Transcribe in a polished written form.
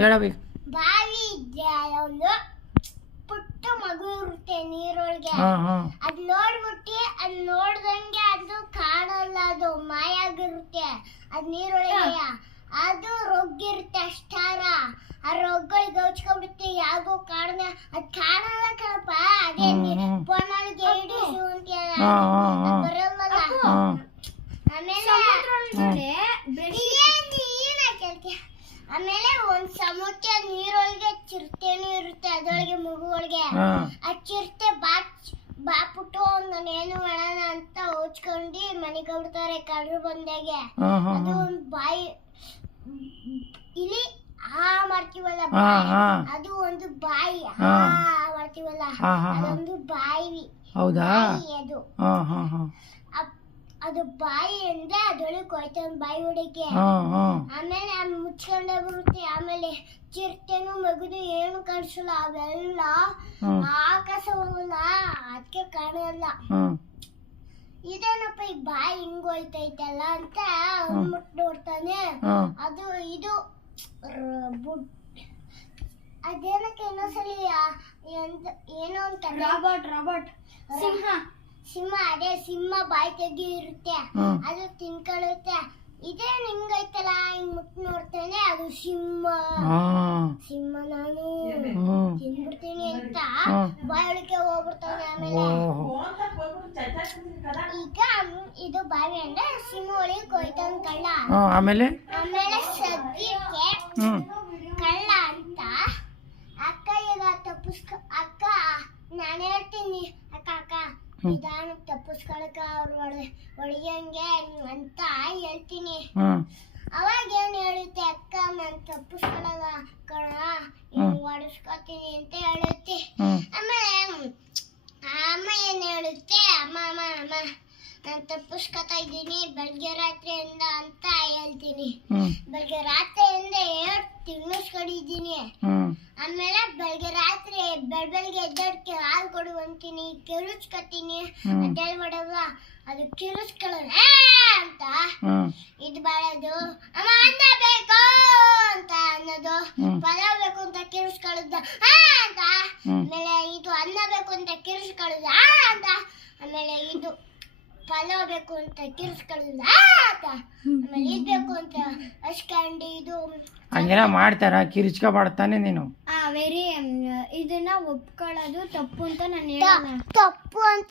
ಹೇಳಬೇಕು. ಬಾವಿ ಇದ್ರೆ ಒಂದು ಪುಟ್ಟ ಮಗು ಇರುತ್ತೆ ನೀರೊಳಗೆ. ಅದ್ ನೋಡ್ಬಿಟ್ಟು ಅದ್ ನೋಡ್ದಂಗೆ ಅದು ಕಾಣಲ್ಲ, ಅದು ಮಾಯ ಆಗಿರುತ್ತೆ. ಅದ್ ನೀರೊಳಗೆ ಅದು ರೊಗ್ಗಿರುತ್ತೆ ಅಷ್ಟಾರ. ಆ ರೊಗ್ಗಳಿಗೆ ಗೌಚ್ಕೊಂಡ್ಬಿಟ್ಟು ಯಾವಾಗೂ ಕಾಣದ ಅದ್ ಕಾಣಲ್ಲ ಕಣಪ್ಪ. ಅದೇ ಫೋನೊಳಗೆ ಹಿಡಿಸು ಅಂತ ಬರಲ್ವಲ್ಲ. ಆಮೇಲೆ ಒಂದ್ ಸಮುದ್ರ ನೀರೊಳಗೆ ಚಿರತೆನೂ ಇರುತ್ತೆ, ಅದ್ರೊಳಗೆ ಮಗುವೊಳಗೆ. ಆ ಚಿರತೆ ಬಾಪುಟ್ಟು ನಾನೇನು ಮಾಡೋಣ ಅಂತ ಹೋಚ್ಕೊಂಡು ಮನೆಗೆ ಹೋಗ್ಬಿಡ್ತಾರೆ ಕಳ್ರು ಬಂದಾಗೆ. ಅದು ಒಂದ್ ಬಾಯಿ ಇಲ್ಲಿ ಮಾಡ್ತೀವಲ್ಲ, ಅದು ಒಂದು ಬಾಯಿ ಮಾಡ್ತೀವಲ್ಲ, ಅದೊಂದು ಬಾಯಿ. ಹೌದಾ? ಅದು ಅದು ಬಾಯಿ ಅಂದ್ರೆ ಅದೊಳಗೆ ಕೊಯ್ತಾನೆ ಬಾಯಿ ಒಳಗೆ. ಆಮೇಲೆ ಮುಚ್ಕೊಂಡೇ ಬರುತ್ತೆ. ಆಮೇಲೆ ಚಿರತೆನು ಮಗುದು ಏನು ಕಾಣಿಸಲ್ಲ, ಅವೆಲ್ಲ ಆಕಾಶ ಹೋಗಲ್ಲ, ಅದಕ್ಕೆ ಕಾಣಲ್ಲ. ಇದೇನಪ್ಪ ಈ ಬಾಯಿ ಹಿಂಗ್ ಹೋಯ್ತೈತಲ್ಲ ಅಂತ ಮುಟ್ ನೋಡ್ತಾನೆ. ಅದು ಇದು ಅದೇನಕ್ಕೆ ಇನ್ನೊಂದ್ಸಲಿ ಏನೋ ಅಂತ ರಾಬರ್ಟ್ ಸಿಂಹ. ಅದೇ ಸಿಂಹ ಬಾಯಿ ತೆಗಿ ಇರುತ್ತೆ, ಅದು ತಿನ್ಕೊಳ್ಳುತ್ತೆ. ಇದೇ ಹಿಂಗೈತಲ್ಲ, ಹಿಂಗ್ ಮುಟ್ ನೋಡ್ತಾನೆ, ಅದು ಸಿಂಹ. ನಾನು ತಿನ್ಬಿಡ್ತೀನಿ ಅಂತ ಬಾಯೊಳಗೆ ಹೋಗ್ಬಿಡ್ತಾನೆ. ಆಮೇಲೆ ಈಗ ಇದು ಬಾವಿ ಅಂದ್ರೆ ಸಿಂಹ ಒಳಗೆ ಕೊಯ್ತಾನ ಕಳ್ಳ. ಆಮೇಲೆ ಸದ್ಯಕ್ಕೆ ಕಳ್ಳ ಅಂತ ಅಕ್ಕ ಈಗ ಅಕ್ಕ ನಾನು ಹೇಳ್ತೀನಿ, ಅಕ್ಕ ನಿಧಾನ ತಪ್ಪಿಸ್ಕೊಳಕ ಅವ್ರ ಒಳಗೆ ಅಂತ ಹೇಳ್ತೀನಿ. ಅವಾಗ ಏನ್ ಹೇಳುತ್ತೆ ಅಕ್ಕ, ನಾನ್ ತಪ್ಪಿಸ್ಕೊಳಲ್ಲ ಕಣ, ಹೊಡಿಸ್ಕೊತೀನಿ ಅಂತ ಹೇಳುತ್ತೆ. ಆಮೇಲೆ ಅಮ್ಮ ಏನ್ ಹೇಳುತ್ತೆ, ಅಮ್ಮ ನಾನ್ ತಪ್ಪಿಸ್ಕೊತಾ ಇದ್ದೀನಿ ಬೆಳಗ್ಗೆ ರಾತ್ರಿಯಿಂದ ಅಂತ ಹೇಳ್ತೀನಿ. ಬೆಳಗ್ಗೆ ರಾತ್ರಿಯಿಂದ 2 ತಿಂಗಳಿಸ್ಕೊಂಡಿದ್ದೀನಿ. ಆಮೇಲೆ ಬೆಳಗ್ಗೆ ರಾತ್ರಿ ಬೆಳಗ್ಗೆ ಎದ್ದಕ್ಕೆ ಹಾಲು ಕೊಡು ಅಂತೀನಿ, ಕಿರುಚ್ಕೊತೀನಿ. ಅದೇಳ್ ಮಾಡಲ್ಲ, ಅದು ಕಿರುಚ್ಕೊಳ್ಳೋಣ ಅಂತ ಇದು ಮಾಡೋದು. ಅಮ್ಮ ಅನ್ನ ಬೇಕು ಅಂತ ಅನ್ನೋದು, ಪಲಾವ್ ಬೇಕು ಅಂತ ಕಿರುಚ್ಕೊಳ್ಳೋದು ಅಂತ. ಆಮೇಲೆ ಇದು ಅನ್ನ ಬೇಕು ಅಂತ ಕಿರುಚ್ಕೊಳ್ಳೋದು ಅಂತ. ಆಮೇಲೆ ಇದು ಪಲಾವ್ ಬೇಕು ಅಂತ ಕಿರ್ಸ್ಕೊಳ್ಳಲ್ಲ ಅಂತ. ಆಮೇಲೆ ಇದು ಬೇಕು ಅಂತ ಅಷ್ಕಂಡು ಇದು ಹಂಗೆಲ್ಲ ಮಾಡ್ತಾರ, ಕಿರ್ಚ್ಕೊಬಾಡ್ತಾನೆ ನೀನು. ಇದನ್ನ ಒಪ್ಕೊಳ್ಳೋದು ತಪ್ಪು ಅಂತ ನಾನು ಹೇಳಲ್ಲ. ತಪ್ಪು ಅಂತ